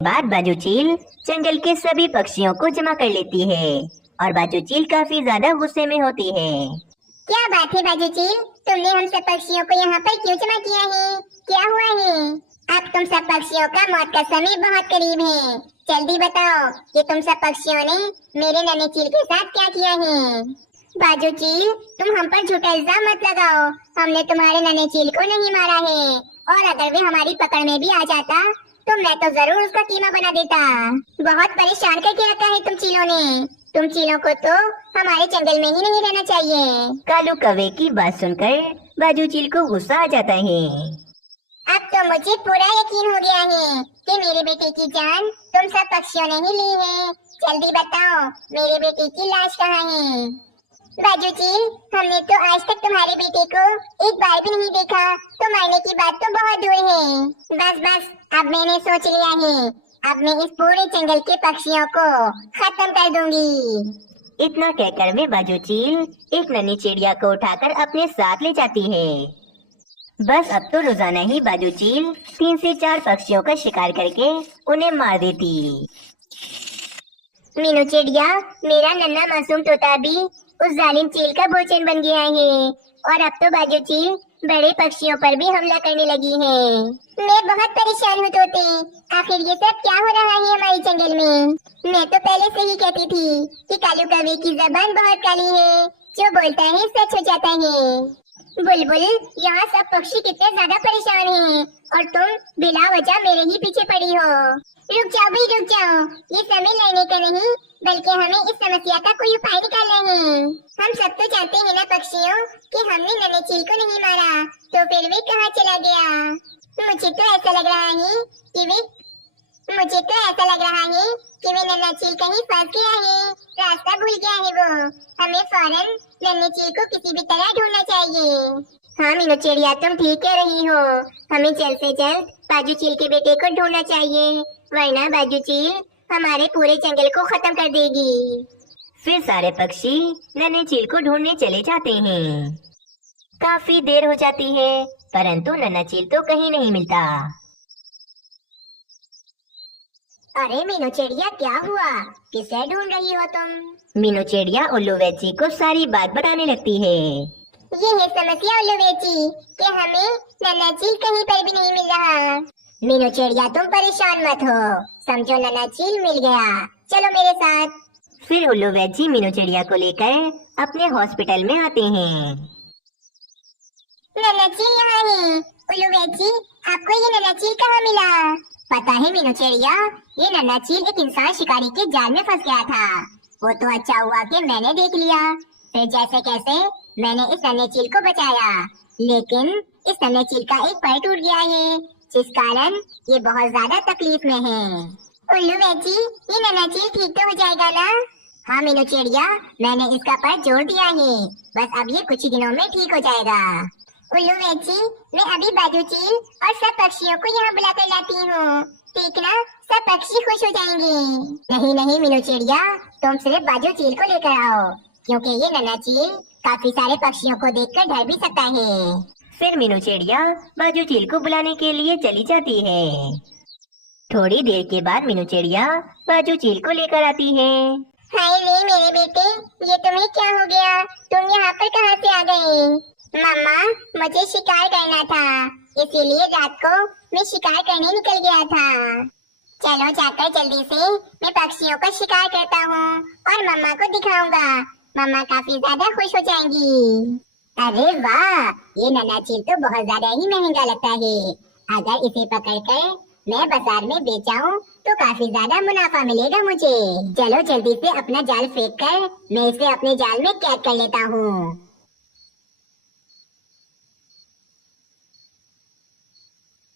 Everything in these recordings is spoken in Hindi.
बाद बाजू चील जंगल के सभी पक्षियों को जमा कर लेती है और बाजू चील काफी ज्यादा गुस्से में होती है। क्या बात है बाजू चील, तुमने हम सब पक्षियों को यहाँ पर क्यों जमा किया है? क्या हुआ है? अब तुम सब पक्षियों का मौत का समय बहुत करीब है। जल्दी बताओ कि तुम सब पक्षियों ने मेरे नन्हे चील के साथ क्या किया है। बाजू चील, तुम हम पर झूठा इल्जाम मत लगाओ। हमने तुम्हारे नन्हे चील को नहीं मारा है, और अगर वे हमारी पकड़ में भी आ जाता तो मैं तो जरूर उसका कीमा बना देता। बहुत परेशान करके रखा है तुम चीलों ने। तुम चीलों को तो हमारे जंगल में ही नहीं रहना चाहिए। कालू कौवे की बात सुनकर बाजू चील को गुस्सा आ जाता है। अब तो मुझे पूरा यकीन हो गया है कि मेरे बेटे की जान तुम सब पक्षियों ने ही ली है। जल्दी बताओ, मेरे बेटे की लाश कहाँ है? बाजू चील, हमने तो आज तक तुम्हारे बेटे को एक बार भी नहीं देखा, तो मरने की बात तो बहुत दूर है। बस बस, अब मैंने सोच लिया है। अब मैं इस पूरे जंगल के पक्षियों को खत्म कर दूंगी। इतना कहकर वे बाजू चील एक नन्ही चिड़िया को उठाकर अपने साथ ले जाती है। बस अब तो रोजाना ही बाजू चील 3 से 4 पक्षियों का शिकार करके उन्हें मार देती। मीनू चिड़िया, मेरा नन्हा मासूम तोता भी उस जालिम चील का भोजन बन गया है, और अब तो बाजू चील बड़े पक्षियों पर भी हमला करने लगी है। मैं बहुत परेशान हूँ तोते, आखिर ये सब क्या हो रहा है हमारे जंगल में? मैं तो पहले से ही कहती थी कि कालू कौवे की जबान बहुत काली है, जो बोलता है सच हो जाता है। बुलबुल, यहाँ सब पक्षी कितने ज्यादा परेशान हैं, और तुम बिला वजह मेरे ही पीछे पड़ी हो। रुक जाओ भाई, रुक जाओ। ये समय लड़ने का नहीं, बल्कि हमें इस समस्या का कोई उपाय निकालना है। हम सब तो जानते हैं ना पक्षियों कि हमने नन्हे चील को नहीं मारा, तो फिर वे कहाँ चला गया? मुझे तो ऐसा लग रहा है कि वे नन्हा चील कहीं फंस गया है, रास्ता भूल गया है वो। हमें फौरन नन्हे चील को किसी भी तरह ढूंढना चाहिए। हाँ मीनू चिड़िया, तुम ठीक कह रही हो। हमें जल्द से जल्द बाजू चील के बेटे को ढूंढना चाहिए, वरना बाजू चील हमारे पूरे जंगल को खत्म कर देगी। फिर सारे पक्षी नन्हे चील को ढूंढने चले जाते हैं। काफी देर हो जाती है, परंतु नन्हा चील तो कहीं नहीं मिलता। अरे मीनू चिड़िया, क्या हुआ? किसे ढूंढ रही हो तुम? मीनू चिड़िया उल्लू वैची को सारी बात बताने लगती है। ये है समस्या उल्लू वैची कि हमें नन्हा चील कहीं पर भी नहीं मिल रहा। मीनू चिड़िया, तुम परेशान मत हो, समझो नन्हा चील मिल गया। चलो मेरे साथ। फिर उल्लू वैची मीनू चिड़िया को लेकर अपने हॉस्पिटल में आते हैं। नन्हा चील यहाँ है। उल्लू वैची, आपको ये नन्हा चील कहाँ मिला? पता है मीनू चिड़िया, ये नन्हा चील एक इंसान शिकारी के जाल में फंस गया था। वो तो अच्छा हुआ कि मैंने देख लिया। फिर जैसे कैसे मैंने इस नन्हे चील को बचाया, लेकिन इस नन्हे चील का एक पैर टूट गया है, जिस कारण ये बहुत ज्यादा तकलीफ में है। उल्लू वैची, ये नन्हा चील ठीक तो हो जाएगा ना? हाँ मीनू चिड़िया, मैंने इसका पैर जोड़ दिया है, बस अब ये कुछ ही दिनों में ठीक हो जाएगा। उल्लू वैची, मैं अभी बाजू चील और सब पक्षियों को यहाँ बुला कर लाती हूँ, देखना सब पक्षी खुश हो जाएंगे। नहीं नहीं मीनू चिड़िया, तुम सिर्फ बाजू चील को लेकर आओ, क्योंकि ये नन्हा चील काफी सारे पक्षियों को देखकर डर भी सकता है। फिर मीनू चिड़िया बाजू चील को बुलाने के लिए चली जाती है। थोड़ी देर के बाद मीनू चिड़िया बाजू चील को लेकर आती है। हाय रे मेरे बेटे, ये तुम्हें क्या हो गया? तुम यहाँ पर कहाँ से आ गए? मम्मा, मुझे शिकार करना था, इसीलिए रात को मैं शिकार करने निकल गया था। चलो जाकर जल्दी से मैं पक्षियों का शिकार करता हूँ और मम्मा को दिखाऊंगा। मम्मा काफी ज्यादा खुश हो जाएंगी। अरे वाह, ये नन्हा चील तो बहुत ज्यादा ही महंगा लगता है। अगर इसे पकड़कर मैं बाजार में बेचाऊं तो काफी ज्यादा मुनाफा मिलेगा मुझे। चलो जल्दी से अपना जाल फेंक कर मैं इसे अपने जाल में कैद कर लेता हूँ।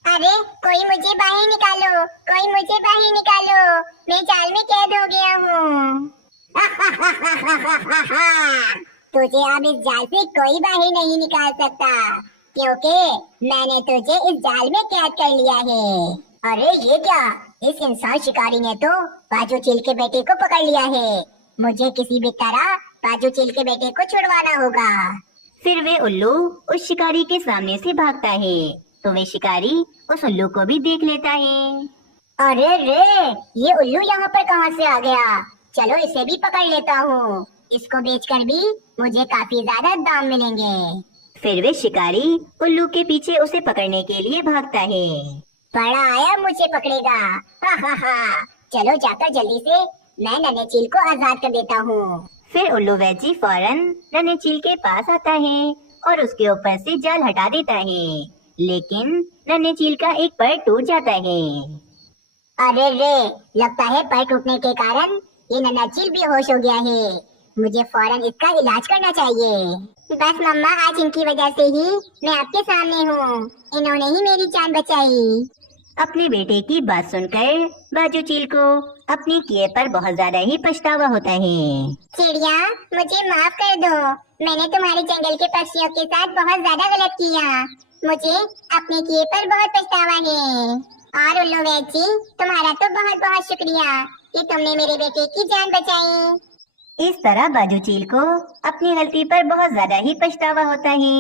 अरे कोई मुझे बाहर निकालो, कोई मुझे बाहर निकालो, मैं जाल में कैद हो गया हूँ। तुझे अब इस जाल से कोई बाहर नहीं निकाल सकता, क्योंकि मैंने तुझे इस जाल में कैद कर लिया है। अरे ये क्या, इस इंसान शिकारी ने तो बाजू चील के बेटे को पकड़ लिया है। मुझे किसी भी तरह बाजू चील के बेटे को छुड़वाना होगा। फिर वे उल्लू उस शिकारी के सामने से भागता है, तो वे शिकारी उस उल्लू को भी देख लेता है। अरे रे, ये उल्लू यहाँ पर कहाँ से आ गया? चलो इसे भी पकड़ लेता हूँ। इसको बेचकर भी मुझे काफी ज्यादा दाम मिलेंगे। फिर वे शिकारी उल्लू के पीछे उसे पकड़ने के लिए भागता है। बड़ा आया मुझे पकड़ेगा। हा हा हा। चलो जाकर जल्दी से मैं नन्हे चील को आजाद कर देता हूँ। फिर उल्लू वैजी फौरन नन्हे चील के पास आता है और उसके ऊपर से जाल हटा देता है, लेकिन नन्हे चील का एक पैर टूट जाता है। अरे रे, लगता है पैर टूटने के कारण ये नन्हा चील बेहोश हो गया है। मुझे फौरन इसका इलाज करना चाहिए। बस मम्मा, आज इनकी वजह से ही मैं आपके सामने हूँ। इन्होंने ही मेरी जान बचाई। अपने बेटे की बात सुनकर बाजू चील को अपने किए पर बहुत ज्यादा ही पछतावा होता है। चिड़िया, मुझे माफ कर दो। मैंने तुम्हारे जंगल के पक्षियों के साथ बहुत ज्यादा गलत किया। मुझे अपने किए पर बहुत पछतावा है। और उल्लू वैजी, तुम्हारा तो बहुत बहुत शुक्रिया कि तुमने मेरे बेटे की जान बचाई। इस तरह बाजू चील को अपनी गलती पर बहुत ज्यादा ही पछतावा होता है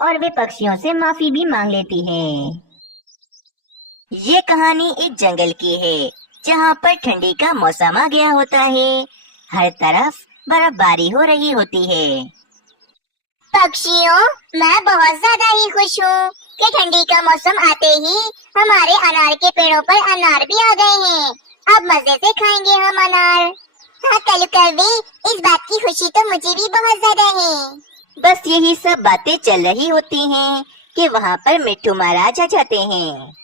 और वे पक्षियों से माफी भी मांग लेती है। ये कहानी एक जंगल की है जहाँ पर ठंडी का मौसम आ गया होता है। हर तरफ बर्फबारी हो रही होती है। पक्षियों, मैं बहुत ज्यादा ही खुश हूँ कि ठंडी का मौसम आते ही हमारे अनार के पेड़ों पर अनार भी आ गए हैं। अब मजे से खाएंगे हम अनार। हाँ कलू कौवे, इस बात की खुशी तो मुझे भी बहुत ज्यादा है। बस यही सब बातें चल रही होती हैं कि वहाँ पर मिट्ठू महाराज आ जाते हैं।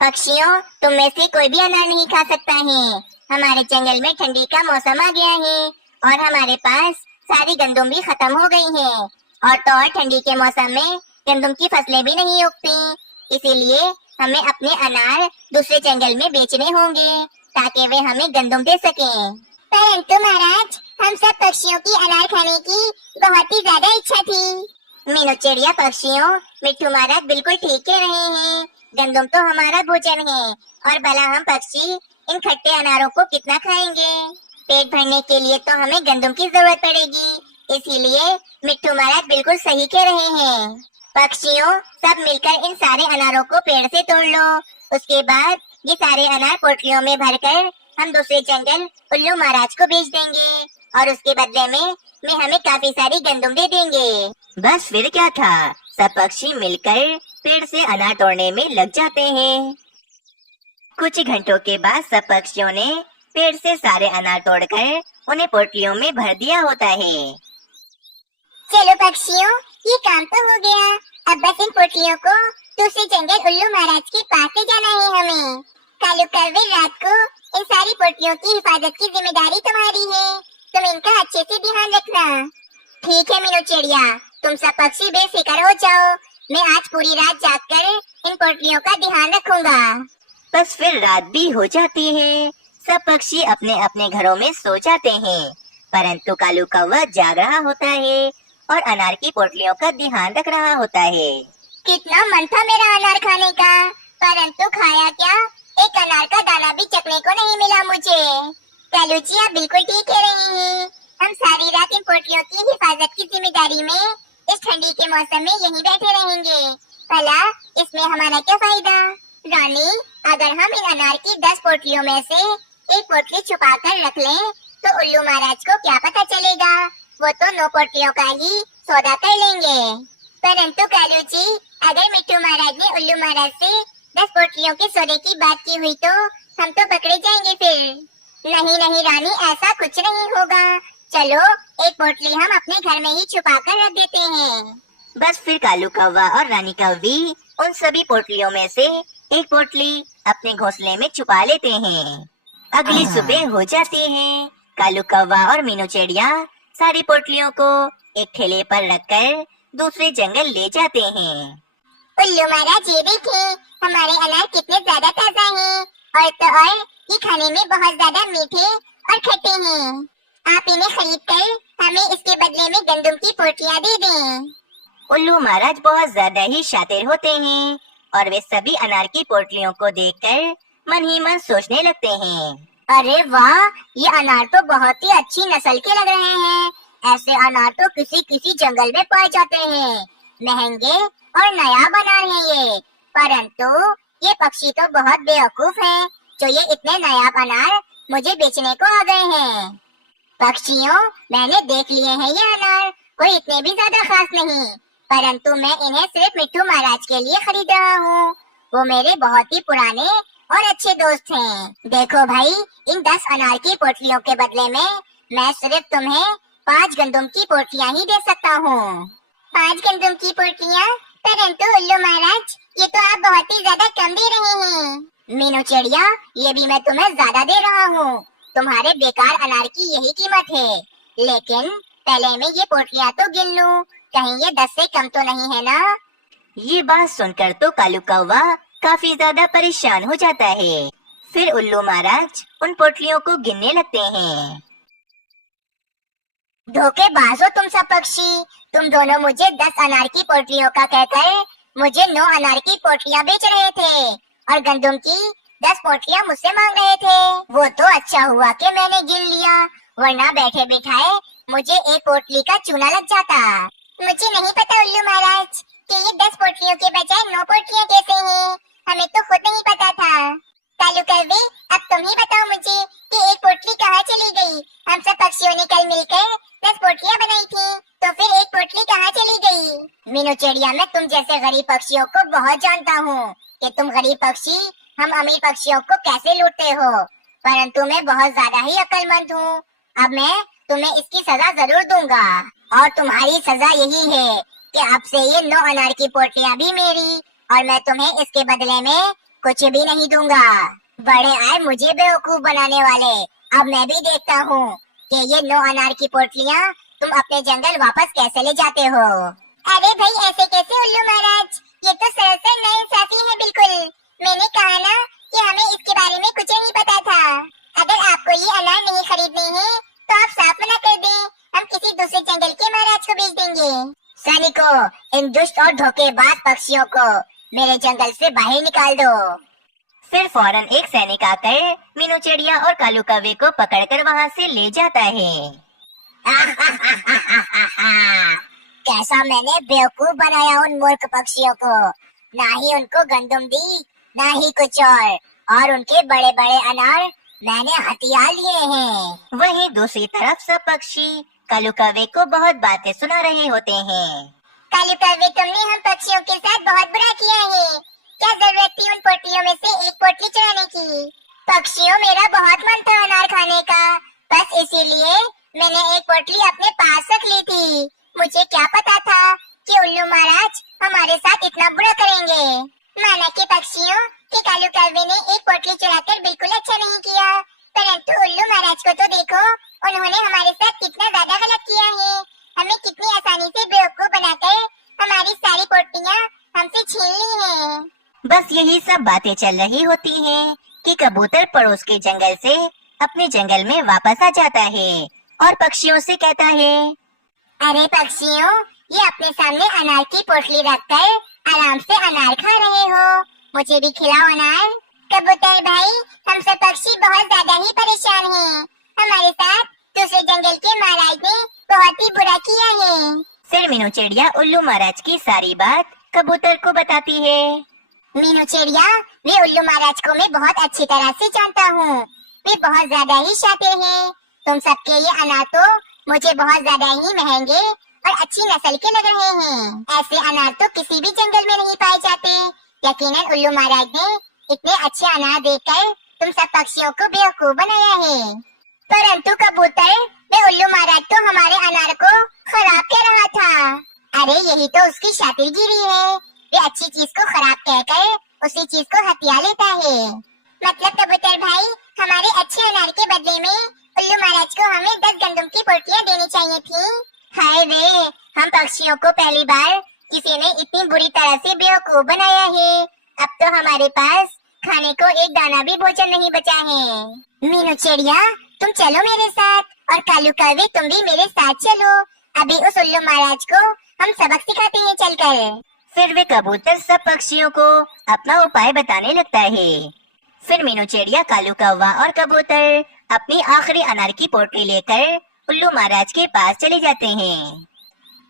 पक्षियों, तुम में से कोई भी अनार नहीं खा सकता है। हमारे जंगल में ठंडी का मौसम आ गया है और हमारे पास सारी गंदुम भी खत्म हो गई है। और तो और ठंडी के मौसम में गंदुम की फसलें भी नहीं उगती। इसीलिए हमें अपने अनार दूसरे जंगल में बेचने होंगे ताकि वे हमें गंदुम दे सकें। परंतु महाराज, हम सब पक्षियों की अनार खाने की बहुत ही ज्यादा इच्छा थी। मीनू चिड़िया पक्षियों, मिट्ठू महाराज बिल्कुल ठीक कह रहे हैं। गंदुम तो हमारा भोजन है और भला हम पक्षी इन खट्टे अनारों को कितना खाएंगे। पेट भरने के लिए तो हमें गंदुम की जरूरत पड़ेगी। इसीलिए मिट्ठू महाराज बिल्कुल सही कह रहे हैं। पक्षियों, सब मिलकर इन सारे अनारों को पेड़ से तोड़ लो। उसके बाद ये सारे अनार पोटलियों में भरकर हम दूसरे जंगल उल्लू महाराज को बेच देंगे और उसके बदले में वे हमें काफी सारी गंदुम दे देंगे। बस फिर क्या था, सब पक्षी मिलकर पेड़ से अनार तोड़ने में लग जाते हैं। कुछ घंटों के बाद सब पक्षियों ने पेड़ से सारे अनार तोड़कर उन्हें पोटलियों में भर दिया होता है। चलो पक्षियों, ये काम तो हो गया। अब बस इन पोटलियों को दूसरे जंगल उल्लू महाराज के पास ले जाना है हमें। कालू कौवे, रात को इन सारी पोटलियों की हिफाजत की जिम्मेदारी तुम्हारी है। तुम इनका अच्छे से ध्यान रखना। ठीक है मीनू चिड़िया, तुम सब पक्षी बेफिक्र हो जाओ। मैं आज पूरी रात जागकर इन पोटलियों का ध्यान रखूंगा। बस फिर रात भी हो जाती है। सब पक्षी अपने अपने घरों में सो जाते हैं, परंतु कालू कौवा जाग रहा होता है और अनार की पोटलियों का ध्यान रख रहा होता है। कितना मन था मेरा अनार खाने का, परंतु खाया क्या, एक अनार का दाना भी चखने को नहीं मिला मुझे। कालू जी, आप बिल्कुल ठीक कह रहे हैं। हम सारी रात इन पोटलियों की हिफाजत की जिम्मेदारी में इस ठंडी के मौसम में यहीं बैठे रहेंगे। भला इसमें हमारा क्या फायदा? रानी, अगर हम इन अनार की 10 पोटलियों में से एक पोटली छुपा कर रख लें तो उल्लू महाराज को क्या पता चलेगा। वो तो 9 पोटलियों का ही सौदा कर लेंगे। परंतु कालू जी, अगर मिट्ठू महाराज ने उल्लू महाराज से 10 पोटलियों के सौदे की बात की हुई तो हम तो पकड़े जाएंगे फिर। नहीं नहीं रानी, ऐसा कुछ नहीं होगा। चलो एक पोटली हम अपने घर में ही छुपा कर रख देते हैं। बस फिर कालू कौवा और रानी कौवी उन सभी पोटलियों में से एक पोटली अपने घोंसले में छुपा लेते हैं। अगली सुबह हो जाती है। कालू कौवा और मीनू चिड़िया सारी पोटलियों को एक ठेले पर रखकर दूसरे जंगल ले जाते हैं। उल्लू महाराज, ये देखें, हमारे अनार कितने ज्यादा ताजा हैं और तो और ये खाने में बहुत ज्यादा मीठे और खट्टे हैं। आप इन्हें खरीद कर हमें इसके बदले में गंदम की पोटलियां दे दें। उल्लू महाराज बहुत ज्यादा ही शातिर होते हैं और वे सभी अनार की पोटलियों को देखकर मन ही मन सोचने लगते हैं। अरे वाह, ये अनार तो बहुत ही अच्छी नस्ल के लग रहे हैं। ऐसे अनार तो किसी किसी जंगल में पाए जाते हैं। महंगे और नायाब अनार हैं ये। परंतु ये पक्षी तो बहुत बेवकूफ हैं, जो ये इतने नायाब अनार मुझे बेचने को आ गए हैं। पक्षियों, मैंने देख लिए हैं ये अनार, कोई इतने भी ज्यादा खास नहीं, परंतु मैं इन्हें सिर्फ मिट्टू महाराज के लिए खरीद रहा हूँ। वो मेरे बहुत ही पुराने और अच्छे दोस्त हैं। देखो भाई, इन 10 अनार की पोटलियों के बदले में मैं सिर्फ तुम्हें 5 गंदम की पोटलियाँ ही दे सकता हूँ। 5 गंदम की पोटलियाँ? परंतु उल्लू महाराज, ये तो आप बहुत ही ज्यादा कम दे रहे हैं। मीनू चिड़िया, ये भी मैं तुम्हें ज्यादा दे रहा हूँ। तुम्हारे बेकार अनार की यही कीमत है, लेकिन पहले मैं ये पोटलियाँ तो गिन लूँ, कहीं ये 10 से कम तो नहीं है ना? ये बात सुनकर तो कालू कौवा काफी ज्यादा परेशान हो जाता है। फिर उल्लू महाराज उन पोटलियों को गिनने लगते हैं। धोखेबाज हो तुम सब पक्षी, तुम दोनों मुझे 10 अनार की पोटलियों का कहकर मुझे 9 अनार की पोटलियाँ बेच रहे थे और गंदम की 10 पोटलियाँ मुझसे मांग रहे थे। वो तो अच्छा हुआ कि मैंने गिन लिया, वरना बैठे बिठाए मुझे एक पोटली का चूना लग जाता। मुझे नहीं पता उल्लू महाराज कि ये 10 पोटलियों के बजाय 9 पोटलियाँ कैसे हैं, हमें तो खुद नहीं पता था। कालू कौवे, अब तुम ही बताओ मुझे कि एक पोटली कहाँ चली गई? हम सब पक्षियों ने कल मिलकर 10 पोटलियाँ बनाई थी, तो फिर एक पोटली कहाँ चली गई? मीनू चिड़िया, मैं तुम जैसे गरीब पक्षियों को बहुत जानता हूँ कि तुम गरीब पक्षी हम अमीर पक्षियों को कैसे लूटते हो, परंतु मैं बहुत ज्यादा ही अक्लमंद हूँ। अब मैं तुम्हें इसकी सजा जरूर दूंगा, और तुम्हारी सजा यही है कि अब से ये 9 अनार की पोटलियाँ भी मेरी, और मैं तुम्हें इसके बदले में कुछ भी नहीं दूंगा। बड़े आए मुझे बेवकूफ बनाने वाले। अब मैं भी देखता हूँ कि ये 9 अनार की पोटलियाँ तुम अपने जंगल वापस कैसे ले जाते हो। अरे भाई, ऐसे कैसे उल्लू महाराज, ये तो सरासर नाइंसाफी है बिल्कुल। मैंने कहा ना कि हमें इसके बारे में कुछ नहीं पता था। अगर आपको ये अनार नहीं खरीदने हैं तो आप साफ मना कर दें, हम किसी दूसरे जंगल के महाराज को भेज देंगे। सैनिकों, इन दुष्ट और धोखेबाज पक्षियों को मेरे जंगल से बाहर निकाल दो। फिर फौरन एक सैनिक आकर मीनू चिड़िया और कालू कौवे को पकड़कर वहाँ से ले जाता है। कैसा मैंने बेवकूफ बनाया उन मूर्ख पक्षियों को, ना ही उनको गंदम दी, ना ही कुछ और उनके बड़े बड़े अनार मैंने हथिया लिए हैं। वहीं दूसरी तरफ सब पक्षी कालू कौवे को बहुत बातें सुना रहे होते हैं। कालू कौवे, तुमने हम पक्षियों के साथ बहुत बुरा किया है। क्या जरूरत थी उन पोटलियों में से एक पोटली चुराने की? पक्षियों, मेरा बहुत मन था अनार खाने का, बस इसीलिए मैंने एक पोटली अपने पास रख ली थी। मुझे क्या पता था कि उल्लू महाराज हमारे साथ इतना बुरा करेंगे। माना कि पक्षियों कि कालू कौवे ने एक पोटली चुराकर बिल्कुल अच्छा नहीं किया, परंतु उल्लू महाराज को तो देखो, उन्होंने हमारे साथ कितना ज्यादा गलत किया है। हमें कितनी आसानी से बेवकूफ बनाकर हमारी सारी पोटलियाँ हमसे छीन ली हैं। बस यही सब बातें चल रही होती हैं कि कबूतर पड़ोस के जंगल से अपने जंगल में वापस आ जाता है और पक्षियों से कहता है, अरे पक्षियों, ये अपने सामने अनार की पोटली रखकर आराम से अनार खा रहे हो, मुझे भी खिलाओ अनार। कबूतर भाई, हम सब पक्षी बहुत ज्यादा ही परेशान हैं। हमारे साथ दूसरे जंगल के महाराज ने बहुत ही बुरा किया है। फिर मीनू चिड़िया उल्लू महाराज की सारी बात कबूतर को बताती है। मीनू चिड़िया, वे उल्लू महाराज को मैं बहुत अच्छी तरह से जानता हूँ, वे बहुत ज्यादा ही शातिर हैं। तुम सबके ये अनार तो मुझे बहुत ज्यादा ही महंगे और अच्छी नस्ल के लग रहे हैं। ऐसे अनार तो किसी भी जंगल में नहीं पाए जाते। यकीनन उल्लू महाराज ने इतने अच्छे अनार देकर तुम सब पक्षियों को बेवकूफ बनाया है। परंतु कबूतर, वे उल्लू महाराज तो हमारे अनार को खराब कह रहा था। अरे यही तो उसकी शातिरगिरी है, वे अच्छी चीज को खराब कहकर उसी चीज को हथिया लेता है। मतलब कबूतर भाई, हमारे अच्छे अनार के बदले में उल्लू महाराज को हमें 10 गंदम की पोटलियाँ देनी चाहिए थी। हाय वे, हम पक्षियों को पहली बार किसी ने इतनी बुरी तरह से बेवकूफ बनाया है। अब तो हमारे पास खाने को एक दाना भी भोजन नहीं बचा है। मीनू चिड़िया, तुम चलो मेरे साथ, और कालू कौवे तुम भी मेरे साथ चलो। अभी उस उल्लू महाराज को हम सबक सिखाते हैं चलकर। फिर वे कबूतर सब पक्षियों को अपना उपाय बताने लगता है। फिर मीनू चिड़िया, कालू कौवा और कबूतर अपनी आखिरी अनार की पोटली लेकर उल्लू महाराज के पास चले जाते हैं।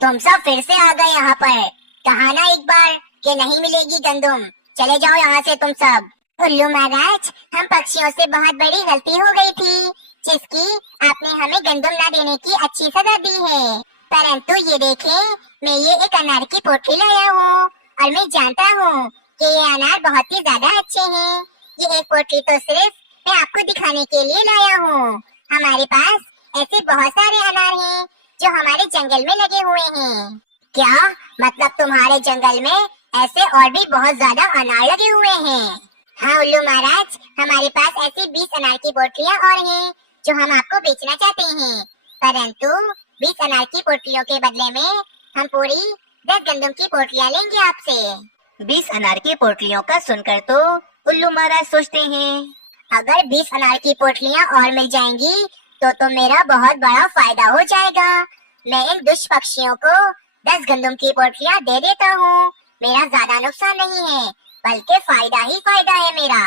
तुम सब फिर से आ गए यहाँ पर। कहा ना एक बार कि नहीं मिलेगी गंदम, चले जाओ यहाँ से तुम सब। उल्लू महाराज, हम पक्षियों से बहुत बड़ी गलती हो गई थी, जिसकी आपने हमें गंदम न देने की अच्छी सजा दी है। परंतु ये देखें, मैं ये एक अनार की पोटली लाया हूँ और मैं जानता हूँ कि ये अनार बहुत ही ज्यादा अच्छे हैं। ये एक पोटली तो सिर्फ मैं आपको दिखाने के लिए लाया हूँ। हमारे पास ऐसे बहुत सारे अनार हैं जो हमारे जंगल में लगे हुए हैं। क्या मतलब तुम्हारे जंगल में ऐसे और भी बहुत ज्यादा अनार लगे हुए हैं? हाँ उल्लू महाराज, हमारे पास ऐसी 20 अनार की पोटलियाँ और हैं जो हम आपको बेचना चाहते हैं। परंतु 20 अनार की पोटलियों के बदले में हम पूरी 10 गंदम की पोटलियाँ लेंगे आपसे। 20 अनार की पोटलियों का सुनकर तो उल्लू महाराज सोचते हैं, अगर 20 अनार की पोटलियाँ और मिल जाएंगी तो मेरा बहुत बड़ा फायदा हो जाएगा। मैं इन दुष्ट पक्षियों को 10 गंदम की पोटलियाँ दे देता हूँ। मेरा ज्यादा नुकसान नहीं है, बल्कि फायदा ही फायदा है मेरा।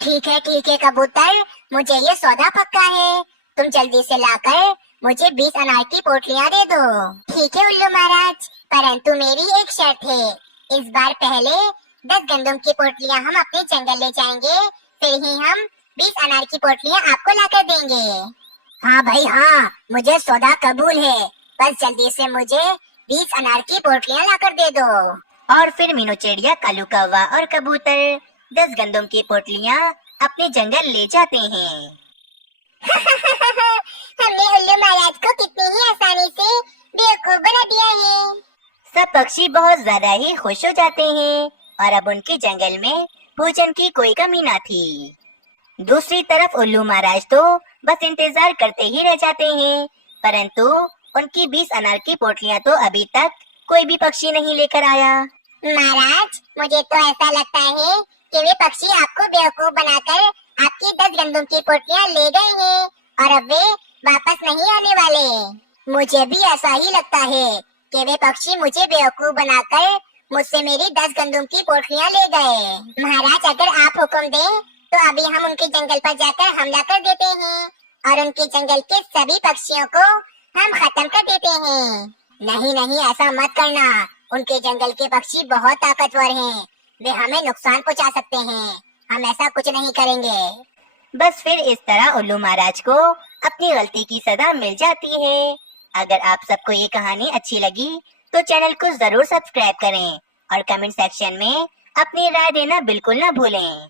ठीक है कबूतर, मुझे ये सौदा पक्का है। तुम जल्दी से लाकर मुझे 20 अनार की पोटलियाँ दे दो। ठीक है उल्लू महाराज, परंतु मेरी एक शर्त है। इस बार पहले 10 गंदम की पोटलियाँ हम अपने जंगल ले जाएंगे, फिर ही हम 20 अनार की पोटलियाँ आपको लाकर देंगे। हाँ भाई हाँ, मुझे सौदा कबूल है, बस जल्दी से मुझे 20 अनार की पोटलियाँ लाकर दे दो। और फिर मीनू चिड़िया, कालू कौवा और कबूतर 10 गंदम की पोटलियाँ अपने जंगल ले जाते हैं। हमने उल्लू महाराज को कितनी ही आसानी से बेवकूफ बना दिया है। सब पक्षी बहुत ज्यादा ही खुश हो जाते हैं और अब उनके जंगल में भोजन की कोई कमी ना थी। दूसरी तरफ उल्लू महाराज तो बस इंतजार करते ही रह जाते हैं, परंतु उनकी 20 अनार की पोटलियाँ तो अभी तक कोई भी पक्षी नहीं लेकर आया। महाराज, मुझे तो ऐसा लगता है कि वे पक्षी आपको बेवकूफ बनाकर आपकी 10 गंदम की पोटलियाँ ले गए हैं और अब वे वापस नहीं आने वाले। मुझे भी ऐसा ही लगता है कि वे पक्षी मुझे बेवकूफ बनाकर मुझसे मेरी 10 गंदम की पोटलियाँ ले गए। महाराज, अगर आप हुक्म दें तो अभी हम उनके जंगल पर जाकर हमला कर देते हैं और उनके जंगल के सभी पक्षियों को हम खत्म कर देते हैं। नहीं, ऐसा मत करना। उनके जंगल के पक्षी बहुत ताकतवर हैं, वे हमें नुकसान पहुंचा सकते हैं। हम ऐसा कुछ नहीं करेंगे। बस फिर इस तरह उल्लू महाराज को अपनी गलती की सजा मिल जाती है। अगर आप सबको ये कहानी अच्छी लगी तो चैनल को जरूर सब्सक्राइब करें और कमेंट सेक्शन में अपनी राय देना बिल्कुल ना भूलें।